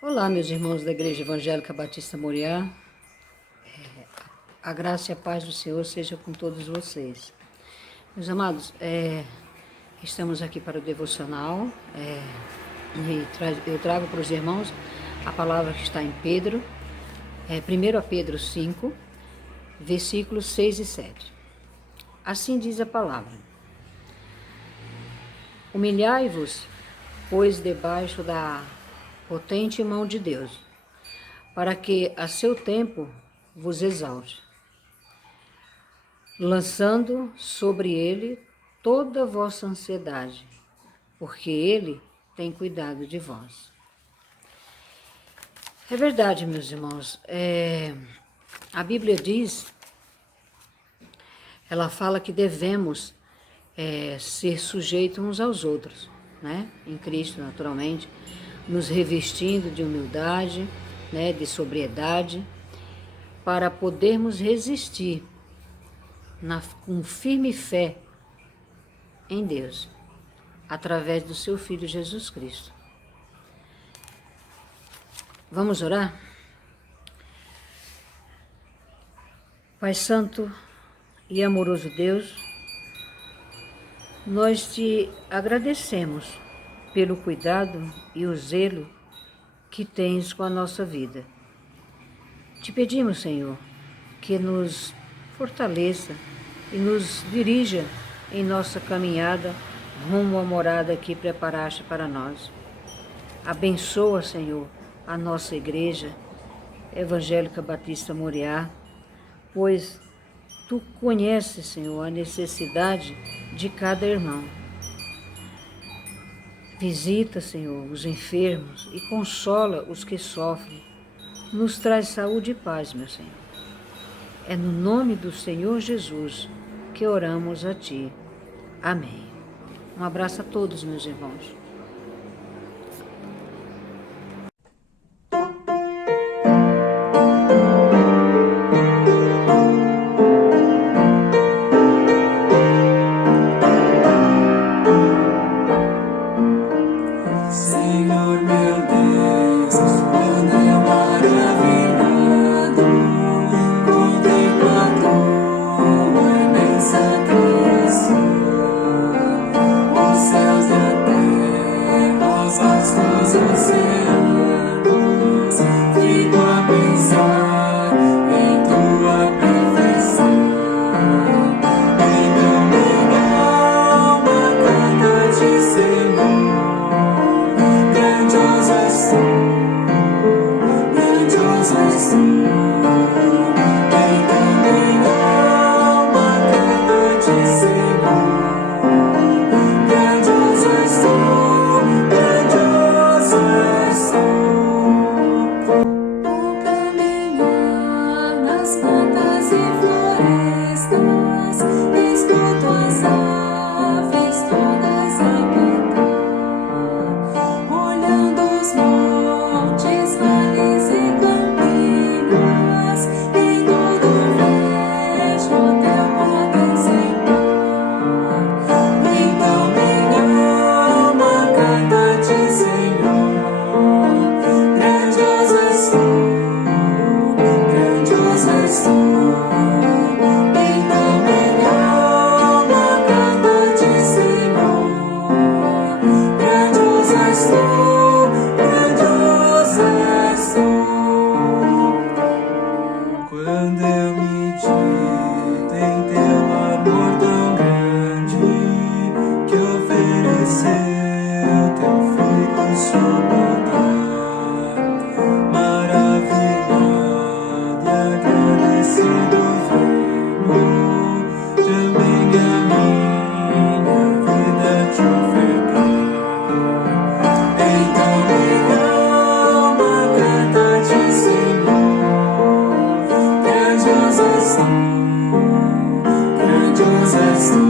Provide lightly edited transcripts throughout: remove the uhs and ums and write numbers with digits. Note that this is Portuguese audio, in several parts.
Olá, meus irmãos da Igreja Evangélica Batista Moriá. A graça e a paz do Senhor seja com todos vocês. Meus amados, estamos aqui para o devocional e eu trago para os irmãos a palavra que está em Pedro, 1 Pedro 5, versículos 6 e 7. Assim diz a palavra: Humilhai-vos, pois, debaixo da potente mão de Deus, para que a seu tempo vos exalte, lançando sobre ele toda a vossa ansiedade, porque ele tem cuidado de vós. É verdade, meus irmãos, a Bíblia diz, ela fala que devemos ser sujeitos uns aos outros, né? Em Cristo, naturalmente, nos revestindo de humildade, né? De sobriedade, para podermos resistir com firme fé em Deus, através do seu Filho Jesus Cristo. Vamos orar? Pai Santo e amoroso Deus, nós te agradecemos pelo cuidado e o zelo que tens com a nossa vida. Te pedimos, Senhor, que nos fortaleça e nos dirija em nossa caminhada rumo à morada que preparaste para nós. Abençoa, Senhor, a nossa Igreja Evangélica Batista Moriá, pois Tu conheces, Senhor, a necessidade de cada irmão. Visita, Senhor, os enfermos e consola os que sofrem. Nos traz saúde e paz, meu Senhor. É no nome do Senhor Jesus que oramos a Ti. Amém. Um abraço a todos, meus irmãos. Senhor meu Deus, quando eu maravilhado contemplo a tua imensa criação, os céus da terra, os vastos oceanos, fico a pensar em tua perfeição. Então minha alma canta de Senhor. Grandioso és tu, então minha alma canta de Senhor. Grandioso és tu, grandioso és tu. Vou caminhar nas plantas e florestas, escuto as aves todas a cantar, olhando os montes, vales e campinas, em tudo vejo teu potenciar. Então minha alma canta de Senhor. Grandioso és tu, grandioso és tu. Então minha alma canta de Senhor. Grandioso és tu, grandioso és tu. Quando eu medito em teu amor tão grande, que ofereceu teu filho sublime, maravilhado e agradecido venho, também a minha vida te ofertar. Então minha alma canta de Senhor. Grandioso és tu, grandioso és tu.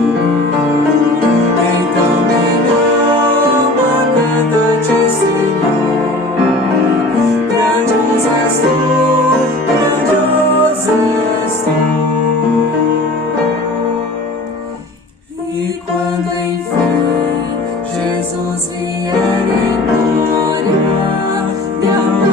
Então minha alma canta de Senhor. Grandioso és tu, grandioso és tu. E quando enfim Jesus vier em glória, minha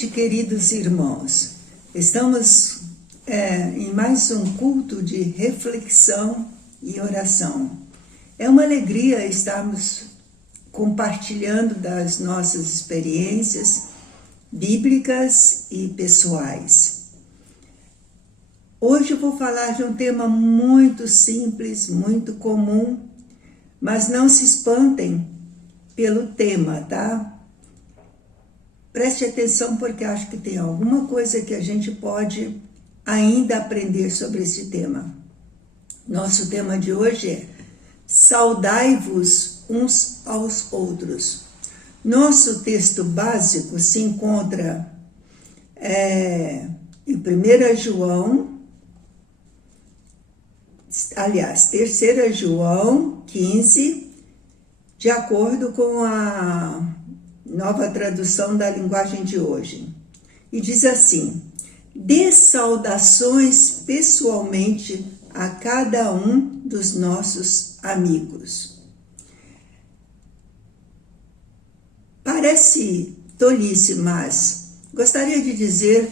noite, queridos irmãos. Estamos em mais um culto de reflexão e oração. É uma alegria estarmos compartilhando das nossas experiências bíblicas e pessoais. Hoje eu vou falar de um tema muito simples, muito comum, mas não se espantem pelo tema, tá? Preste atenção porque acho que tem alguma coisa que a gente pode ainda aprender sobre esse tema. Nosso tema de hoje é saudai-vos uns aos outros. Nosso texto básico se encontra em 1 João, aliás, 3 João 15, de acordo com a nova tradução da linguagem de hoje. E diz assim: dê saudações pessoalmente a cada um dos nossos amigos. Parece tolice, mas gostaria de dizer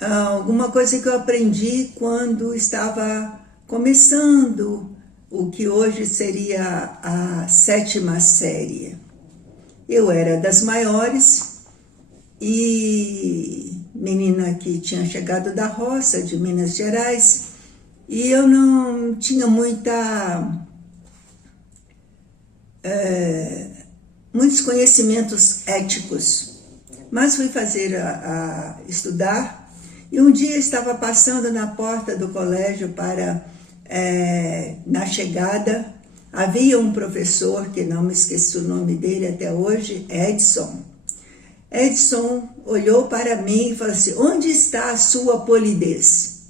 alguma coisa que eu aprendi quando estava começando o que hoje seria a 7ª série. Eu era das maiores e menina que tinha chegado da roça de Minas Gerais, e eu não tinha muitos conhecimentos éticos, mas fui fazer estudar, e um dia estava passando na porta do colégio na chegada. Havia um professor, que não me esqueci o nome dele até hoje, Edson. Edson olhou para mim e falou assim: onde está a sua polidez?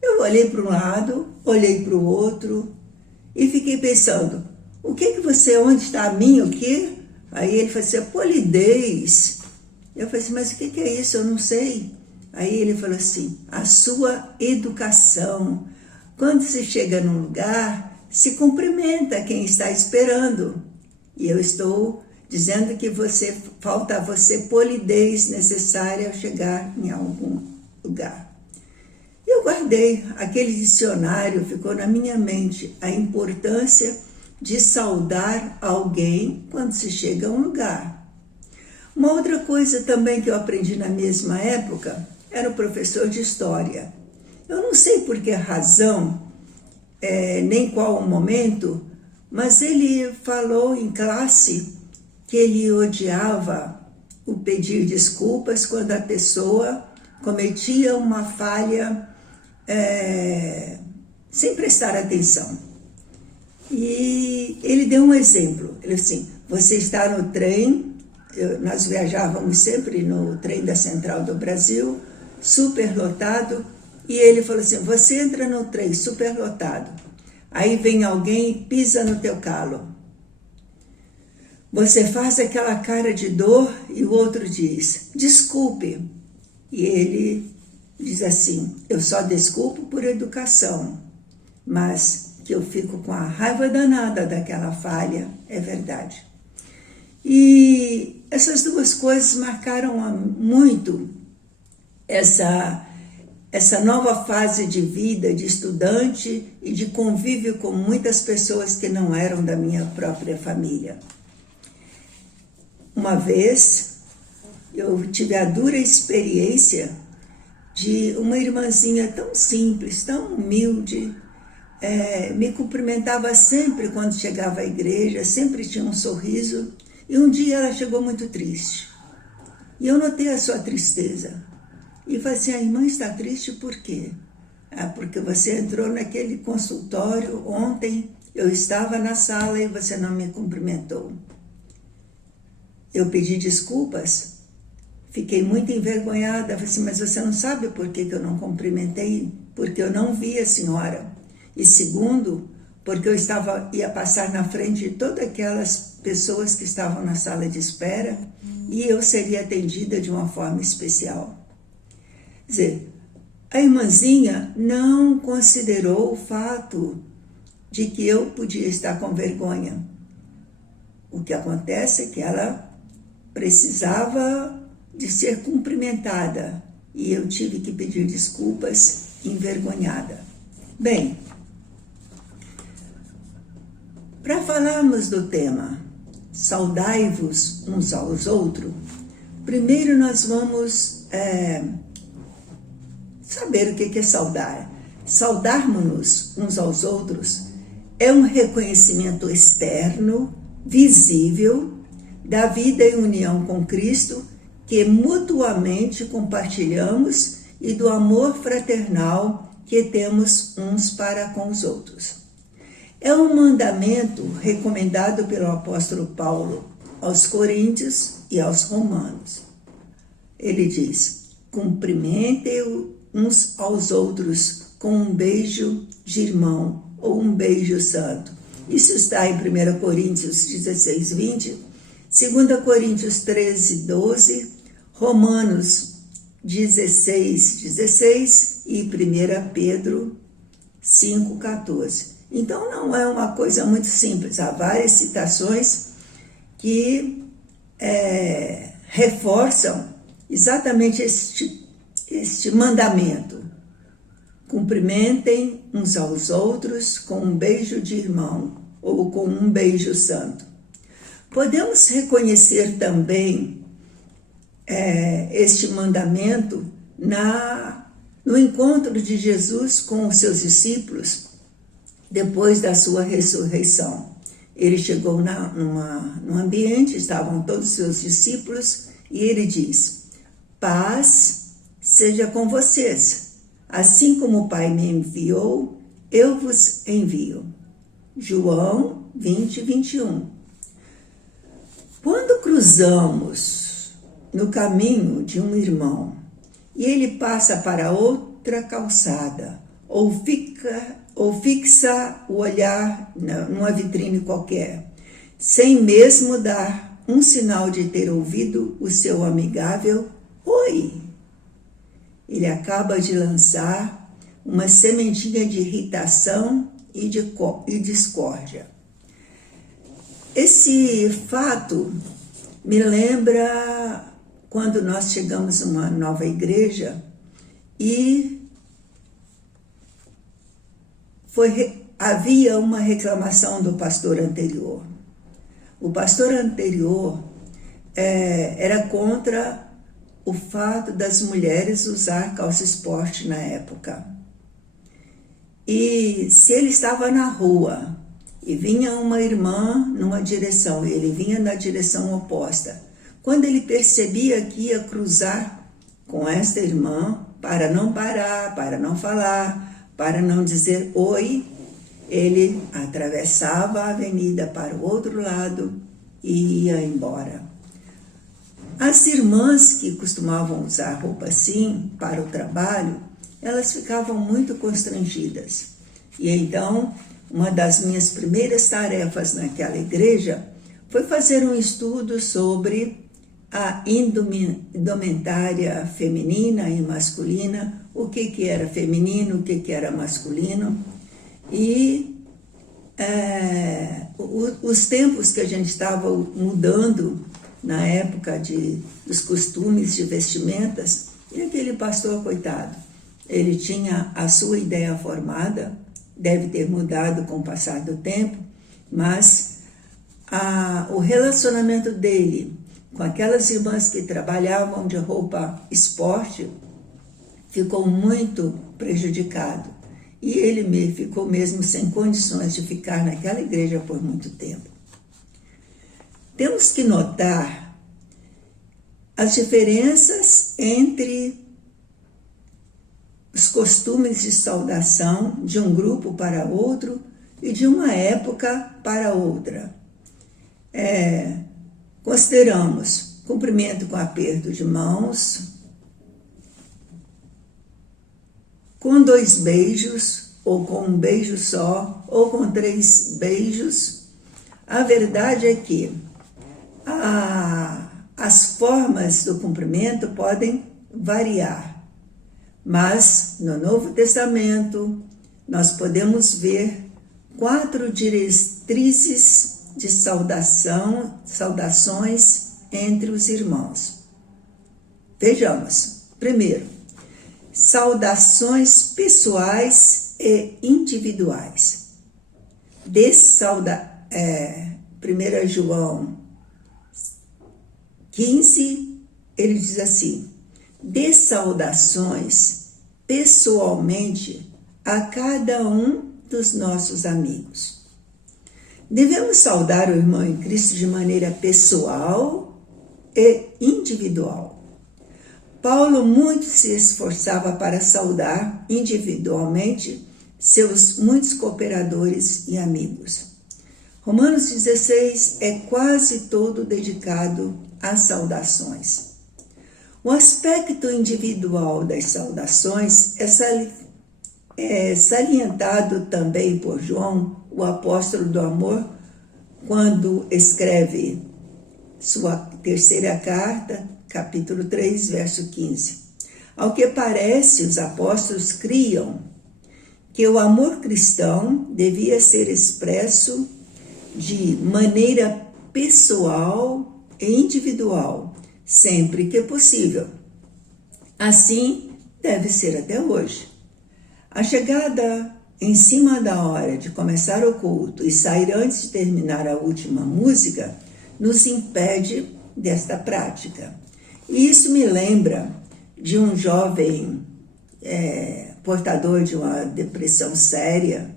Eu olhei para um lado, olhei para o outro e fiquei pensando, onde está a minha, o quê? Aí ele falou assim: polidez. Eu falei assim: mas o que é isso? Eu não sei. Aí ele falou assim: a sua educação. Quando se chega num lugar, se cumprimenta quem está esperando. E eu estou dizendo que falta a você polidez necessária ao chegar em algum lugar. Eu guardei aquele dicionário, ficou na minha mente a importância de saudar alguém quando se chega a um lugar. Uma outra coisa também que eu aprendi na mesma época era o professor de história. Eu não sei por que razão, nem qual o momento, mas ele falou em classe que ele odiava o pedir desculpas quando a pessoa cometia uma falha sem prestar atenção. E ele deu um exemplo. Ele disse assim: você está no trem, nós viajávamos sempre no trem da Central do Brasil, superlotado, e ele falou assim: você entra no trem superlotado, aí vem alguém e pisa no teu calo. Você faz aquela cara de dor e o outro diz: desculpe. E ele diz assim: eu só desculpo por educação, mas que eu fico com a raiva danada daquela falha, é verdade. E essas duas coisas marcaram muito essa nova fase de vida, de estudante e de convívio com muitas pessoas que não eram da minha própria família. Uma vez, eu tive a dura experiência de uma irmãzinha tão simples, tão humilde, me cumprimentava sempre quando chegava à igreja, sempre tinha um sorriso, e um dia ela chegou muito triste. E eu notei a sua tristeza. E falei assim: a irmã está triste por quê? Porque você entrou naquele consultório ontem, eu estava na sala e você não me cumprimentou. Eu pedi desculpas, fiquei muito envergonhada. Falei assim: mas você não sabe por que eu não cumprimentei? Porque eu não vi a senhora. E segundo, porque eu ia passar na frente de todas aquelas pessoas que estavam na sala de espera e eu seria atendida de uma forma especial. Quer dizer, a irmãzinha não considerou o fato de que eu podia estar com vergonha. O que acontece é que ela precisava de ser cumprimentada e eu tive que pedir desculpas, envergonhada. Bem, para falarmos do tema saudai-vos uns aos outros, primeiro nós vamos saber o que é saudar. Saudarmos-nos uns aos outros é um reconhecimento externo, visível, da vida em união com Cristo, que mutuamente compartilhamos e do amor fraternal que temos uns para com os outros. É um mandamento recomendado pelo apóstolo Paulo aos Coríntios e aos Romanos. Ele diz: cumprimentem uns aos outros com um beijo de irmão ou um beijo santo. Isso está em 1 Coríntios 16, 20, 2 Coríntios 13, 12, Romanos 16, 16 e 1 Pedro 5, 14. Então não é uma coisa muito simples, há várias citações que reforçam exatamente este mandamento. Cumprimentem uns aos outros com um beijo de irmão ou com um beijo santo. Podemos reconhecer também este mandamento no encontro de Jesus com os seus discípulos depois da sua ressurreição. Ele chegou num ambiente, estavam todos os seus discípulos, e ele diz: paz seja com vocês. Assim como o Pai me enviou, eu vos envio. João 20, 21. Quando cruzamos no caminho de um irmão e ele passa para outra calçada ou fixa o olhar numa vitrine qualquer, sem mesmo dar um sinal de ter ouvido o seu amigável oi, ele acaba de lançar uma sementinha de irritação e discórdia. Esse fato me lembra quando nós chegamos a uma nova igreja e havia uma reclamação do pastor anterior. O pastor anterior era contra o fato das mulheres usar calça esporte na época. E se ele estava na rua e vinha uma irmã numa direção, e ele vinha na direção oposta, quando ele percebia que ia cruzar com esta irmã, para não parar, para não falar, para não dizer oi, ele atravessava a avenida para o outro lado e ia embora. As irmãs que costumavam usar roupa assim para o trabalho, elas ficavam muito constrangidas. E então, uma das minhas primeiras tarefas naquela igreja foi fazer um estudo sobre a indumentária feminina e masculina, o que era feminino, o que era masculino. E os tempos que a gente estava mudando na época dos costumes de vestimentas, e aquele pastor, coitado, ele tinha a sua ideia formada, deve ter mudado com o passar do tempo, mas o relacionamento dele com aquelas irmãs que trabalhavam de roupa esporte ficou muito prejudicado. E ele ficou mesmo sem condições de ficar naquela igreja por muito tempo. Temos que notar as diferenças entre os costumes de saudação de um grupo para outro e de uma época para outra. Consideramos cumprimento com aperto de mãos, com 2 beijos, ou com um beijo só, ou com 3 beijos. A verdade é que as formas do cumprimento podem variar, mas no Novo Testamento nós podemos ver 4 diretrizes de saudações entre os irmãos. Vejamos. Primeiro, saudações pessoais e individuais. 1 João 15, ele diz assim: dê saudações pessoalmente a cada um dos nossos amigos. Devemos saudar o irmão em Cristo de maneira pessoal e individual. Paulo muito se esforçava para saudar individualmente seus muitos cooperadores e amigos. Romanos 16 é quase todo dedicado às saudações. O aspecto individual das saudações é salientado também por João, o apóstolo do amor, quando escreve sua terceira carta, capítulo 3, verso 15. Ao que parece, os apóstolos criam que o amor cristão devia ser expresso de maneira pessoal e individual, sempre que possível. Assim deve ser até hoje. A chegada em cima da hora de começar o culto e sair antes de terminar a última música nos impede desta prática. E isso me lembra de um jovem portador de uma depressão séria,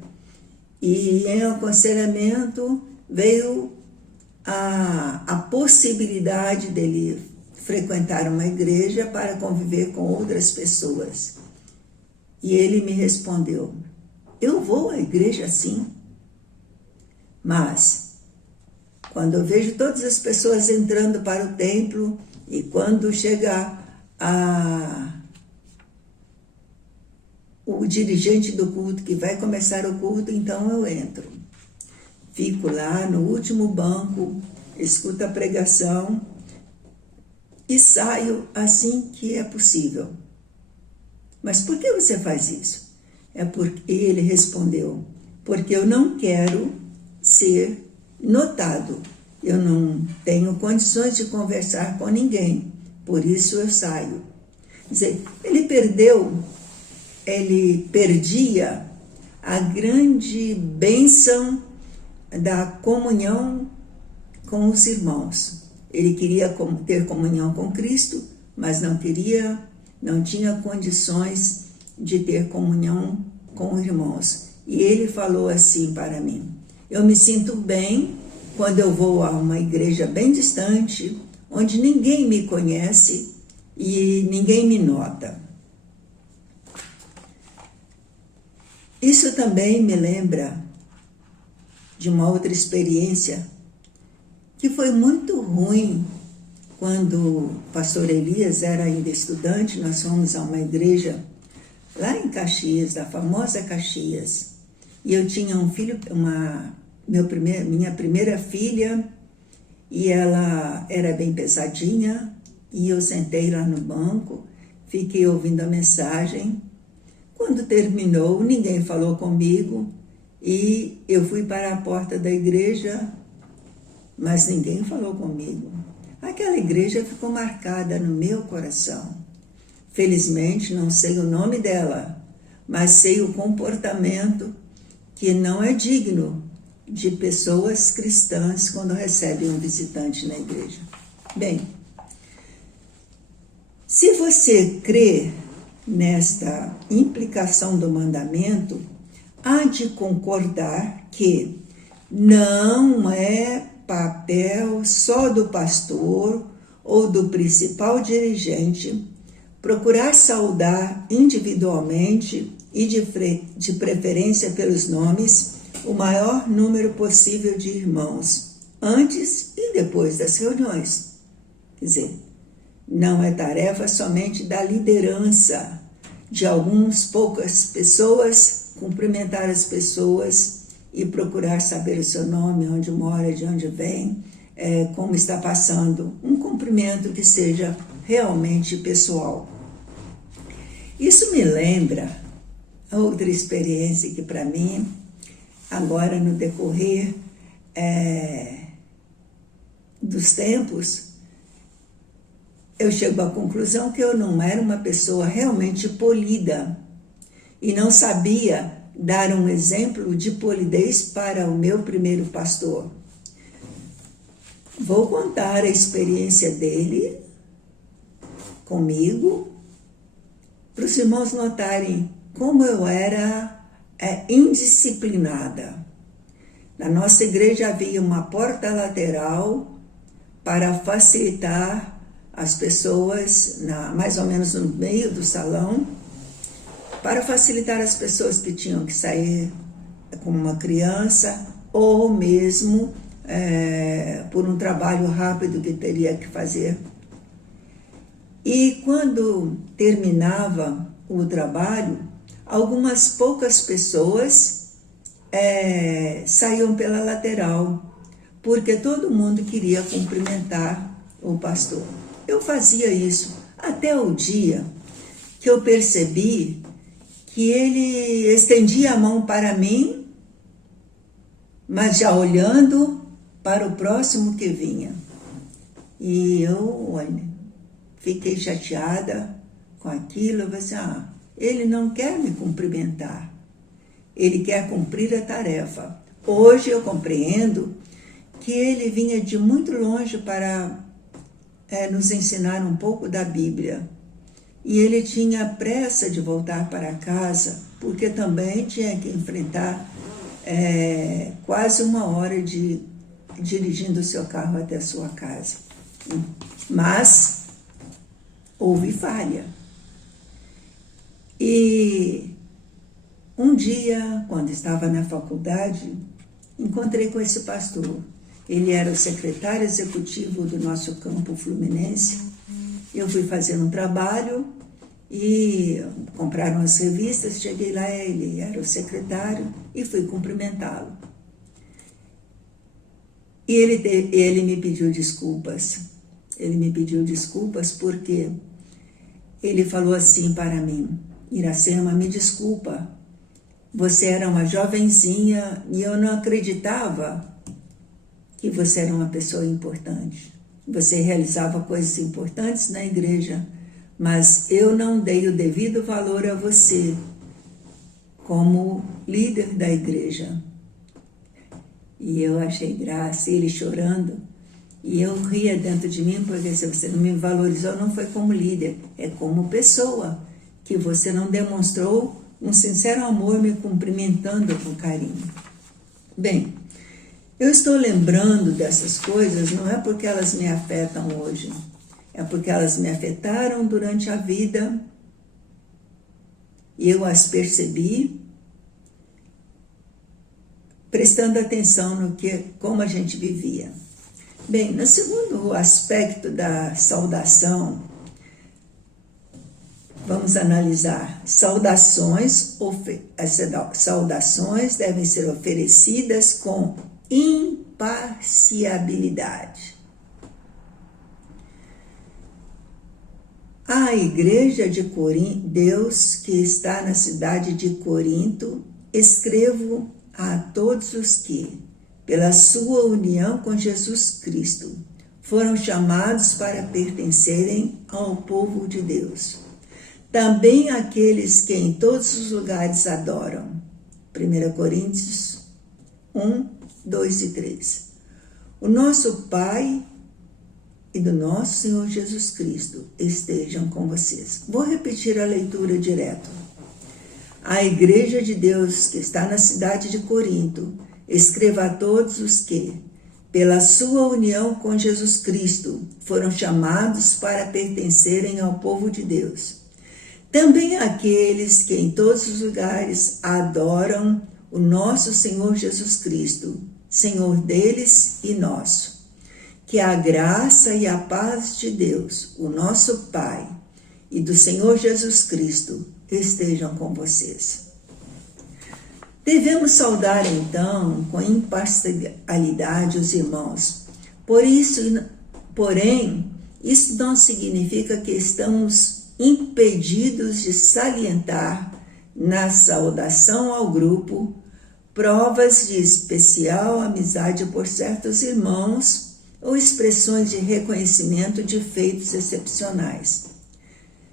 e em aconselhamento veio a possibilidade dele frequentar uma igreja para conviver com outras pessoas. E ele me respondeu: eu vou à igreja sim, mas quando eu vejo todas as pessoas entrando para o templo e quando chega o dirigente do culto que vai começar o culto, então eu entro. Fico lá no último banco, escuto a pregação e saio assim que é possível. Mas por que você faz isso? É porque ele respondeu: porque eu não quero ser notado. Eu não tenho condições de conversar com ninguém, por isso eu saio. Quer dizer, ele perdia a grande bênção da comunhão com os irmãos. Ele queria ter comunhão com Cristo, mas não tinha condições de ter comunhão com irmãos. E ele falou assim para mim: eu me sinto bem quando eu vou a uma igreja bem distante, onde ninguém me conhece e ninguém me nota. Isso também me lembra de uma outra experiência que foi muito ruim. Quando o pastor Elias era ainda estudante, nós fomos a uma igreja lá em Caxias, da famosa Caxias. E eu tinha um filho, minha primeira filha, e ela era bem pesadinha, e eu sentei lá no banco, fiquei ouvindo a mensagem. Quando terminou, ninguém falou comigo, e eu fui para a porta da igreja, mas ninguém falou comigo. Aquela igreja ficou marcada no meu coração. Felizmente, não sei o nome dela, mas sei o comportamento que não é digno de pessoas cristãs quando recebem um visitante na igreja. Bem, se você crê nesta implicação do mandamento, há de concordar que não é papel só do pastor ou do principal dirigente procurar saudar individualmente e de preferência pelos nomes o maior número possível de irmãos antes e depois das reuniões. Quer dizer, não é tarefa somente da liderança de poucas pessoas cumprimentar as pessoas e procurar saber o seu nome, onde mora, de onde vem, como está passando. Um cumprimento que seja realmente pessoal. Isso me lembra outra experiência que para mim, agora no decorrer dos tempos, eu chego à conclusão que eu não era uma pessoa realmente polida e não sabia dar um exemplo de polidez para o meu primeiro pastor. Vou contar a experiência dele comigo, para os irmãos notarem como eu era indisciplinada. Na nossa igreja havia uma porta lateral para facilitar as pessoas, mais ou menos no meio do salão, para facilitar as pessoas que tinham que sair com uma criança ou mesmo por um trabalho rápido que teria que fazer. E quando terminava o trabalho, algumas poucas pessoas saíam pela lateral, porque todo mundo queria cumprimentar o pastor. Eu fazia isso até o dia que eu percebi que ele estendia a mão para mim, mas já olhando para o próximo que vinha. E eu, olha, fiquei chateada com aquilo. Eu pensei, ele não quer me cumprimentar, ele quer cumprir a tarefa. Hoje eu compreendo que ele vinha de muito longe para nos ensinar um pouco da Bíblia. E ele tinha pressa de voltar para casa, porque também tinha que enfrentar quase uma hora dirigindo o seu carro até a sua casa. Mas houve falha. E um dia, quando estava na faculdade, encontrei com esse pastor. Ele era o secretário executivo do nosso campo fluminense. Eu fui fazer um trabalho e compraram as revistas, cheguei lá, ele era o secretário e fui cumprimentá-lo. E ele me pediu desculpas. Ele me pediu desculpas porque ele falou assim para mim: Iracema, me desculpa, você era uma jovenzinha e eu não acreditava que você era uma pessoa importante. Você realizava coisas importantes na igreja, mas eu não dei o devido valor a você como líder da igreja. E eu achei graça, ele chorando, e eu ria dentro de mim, porque se você não me valorizou, não foi como líder, é como pessoa, que você não demonstrou um sincero amor me cumprimentando com carinho. Bem, eu estou lembrando dessas coisas, não é porque elas me afetam hoje, é porque elas me afetaram durante a vida e eu as percebi prestando atenção no como a gente vivia. Bem, no segundo aspecto da saudação, vamos analisar saudações. As saudações devem ser oferecidas com imparcialidade. A igreja de Deus que está na cidade de Corinto, escrevo a todos os que, pela sua união com Jesus Cristo, foram chamados para pertencerem ao povo de Deus. Também aqueles que em todos os lugares adoram. 1 Coríntios 1, 2 e 3. O nosso Pai e do nosso Senhor Jesus Cristo estejam com vocês. Vou repetir a leitura direto. A igreja de Deus que está na cidade de Corinto, escreva a todos os que, pela sua união com Jesus Cristo, foram chamados para pertencerem ao povo de Deus. Também aqueles que em todos os lugares adoram o nosso Senhor Jesus Cristo, Senhor deles e nosso. Que a graça e a paz de Deus, o nosso Pai, e do Senhor Jesus Cristo estejam com vocês. Devemos saudar, então, com imparcialidade os irmãos. Porém, isso não significa que estamos impedidos de salientar na saudação ao grupo provas de especial amizade por certos irmãos ou expressões de reconhecimento de feitos excepcionais.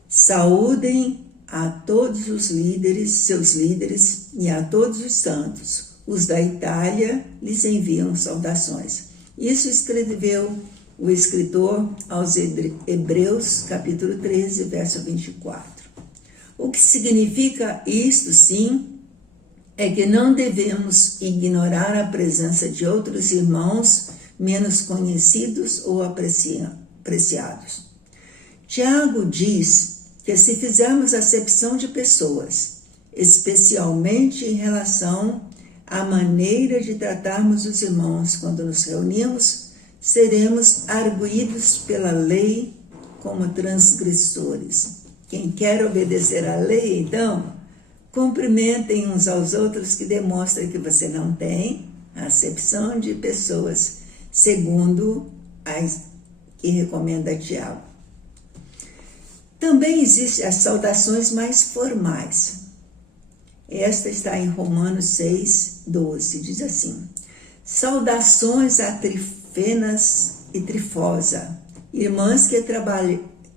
Saúdem a todos os líderes, seus líderes, e a todos os santos. Os da Itália lhes enviam saudações. Isso escreveu o escritor aos Hebreus, capítulo 13, verso 24. O que significa isto, sim, é que não devemos ignorar a presença de outros irmãos menos conhecidos ou apreciados. Tiago diz que se fizermos acepção de pessoas, especialmente em relação à maneira de tratarmos os irmãos quando nos reunimos, seremos arguídos pela lei como transgressores. Quem quer obedecer à lei, então, cumprimentem uns aos outros, que demonstra que você não tem acepção de pessoas, segundo as que recomenda Tiago. Também existem as saudações mais formais. Esta está em Romanos 6, 12, diz assim: saudações a Trifenas e Trifosa, irmãs que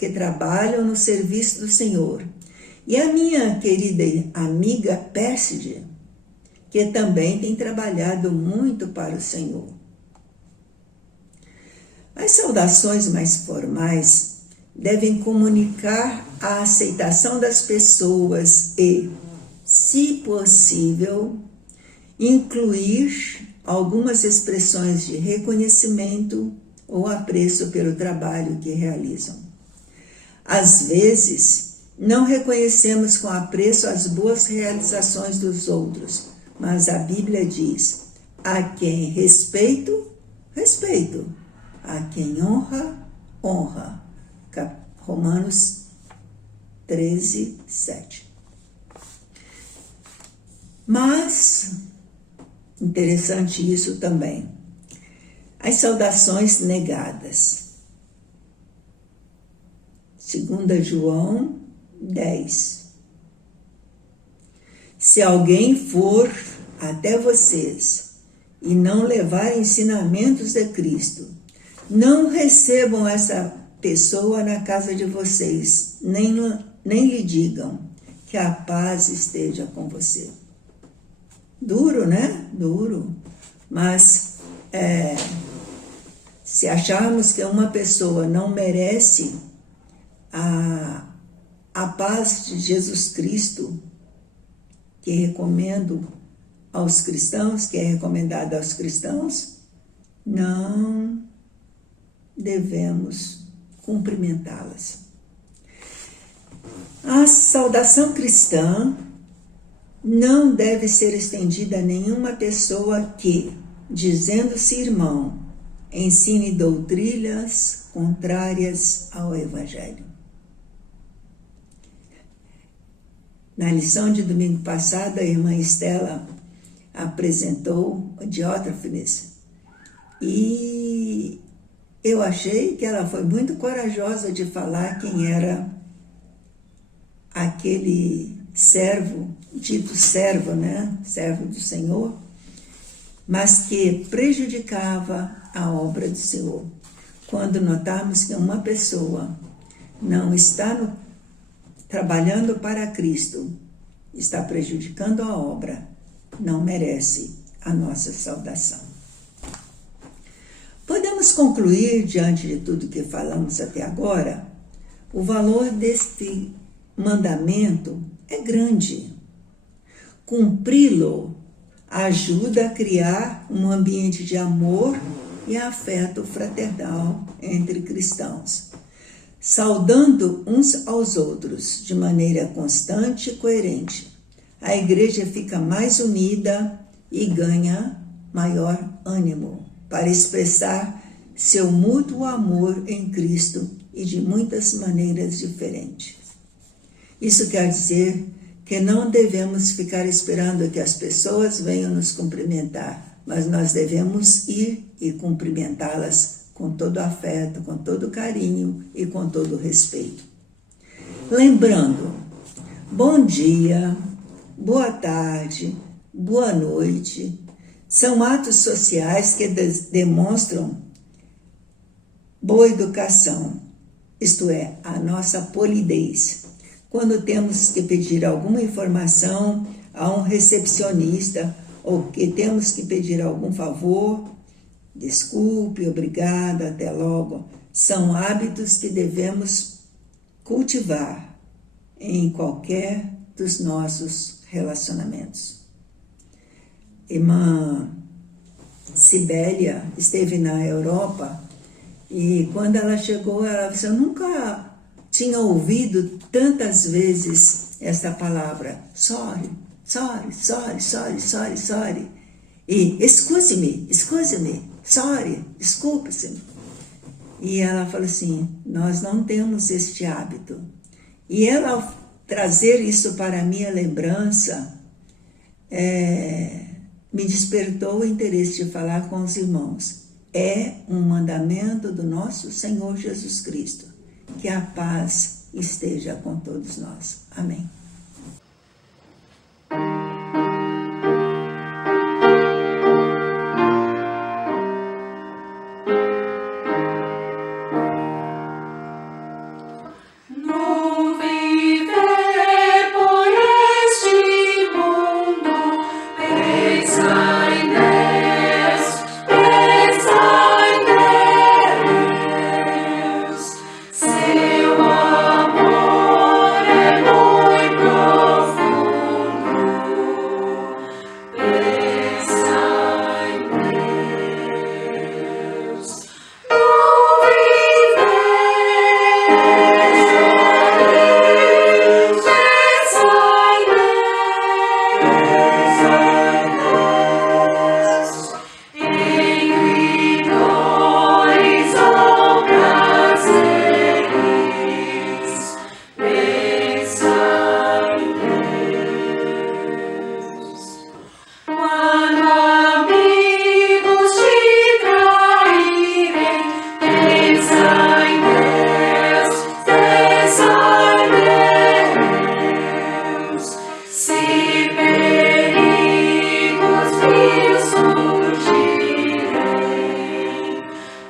trabalham no serviço do Senhor, e a minha querida amiga Pérside, que também tem trabalhado muito para o Senhor. As saudações mais formais devem comunicar a aceitação das pessoas e, se possível, incluir algumas expressões de reconhecimento ou apreço pelo trabalho que realizam. Às vezes, não reconhecemos com apreço as boas realizações dos outros, mas a Bíblia diz: a quem respeito, respeito; a quem honra, honra. Romanos 13, 7. Mas, interessante isso também, as saudações negadas. 2 João 10. Se alguém for até vocês e não levar ensinamentos de Cristo, não recebam essa pessoa na casa de vocês, nem lhe digam que a paz esteja com você. Duro, né? Duro. Mas se acharmos que uma pessoa não merece a paz de Jesus Cristo, que recomendo aos cristãos, que é recomendada aos cristãos, não devemos cumprimentá-las. A saudação cristã não deve ser estendida a nenhuma pessoa que, dizendo-se irmão, ensine doutrinas contrárias ao Evangelho. Na lição de domingo passado, a irmã Estela apresentou o Diótrefes e eu achei que ela foi muito corajosa de falar quem era aquele servo, dito servo, né? Servo do Senhor, mas que prejudicava a obra do Senhor. Quando notarmos que uma pessoa não está trabalhando para Cristo, está prejudicando a obra, não merece a nossa saudação. Podemos concluir, diante de tudo que falamos até agora, o valor deste mandamento é grande. Cumpri-lo ajuda a criar um ambiente de amor e afeto fraternal entre cristãos, saudando uns aos outros de maneira constante e coerente. A igreja fica mais unida e ganha maior ânimo para expressar seu mútuo amor em Cristo e de muitas maneiras diferentes. Isso quer dizer que não devemos ficar esperando que as pessoas venham nos cumprimentar, mas nós devemos ir e cumprimentá-las com todo afeto, com todo carinho e com todo respeito. Lembrando, bom dia, boa tarde, boa noite, são atos sociais que demonstram boa educação, isto é, a nossa polidez. Quando temos que pedir alguma informação a um recepcionista ou que temos que pedir algum favor, desculpe, obrigada, até logo. São hábitos que devemos cultivar em qualquer dos nossos relacionamentos. Irmã Sibélia esteve na Europa e quando ela chegou, ela disse: eu nunca tinha ouvido tantas vezes esta palavra, sorry, sorry, sorry, sorry, sorry, sorry. E excuse-me, sorry, desculpe-se. E ela falou assim: nós não temos este hábito. E ela, ao trazer isso para a minha lembrança, me despertou o interesse de falar com os irmãos. É um mandamento do nosso Senhor Jesus Cristo. Que a paz esteja com todos nós. Amém.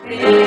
surgirem.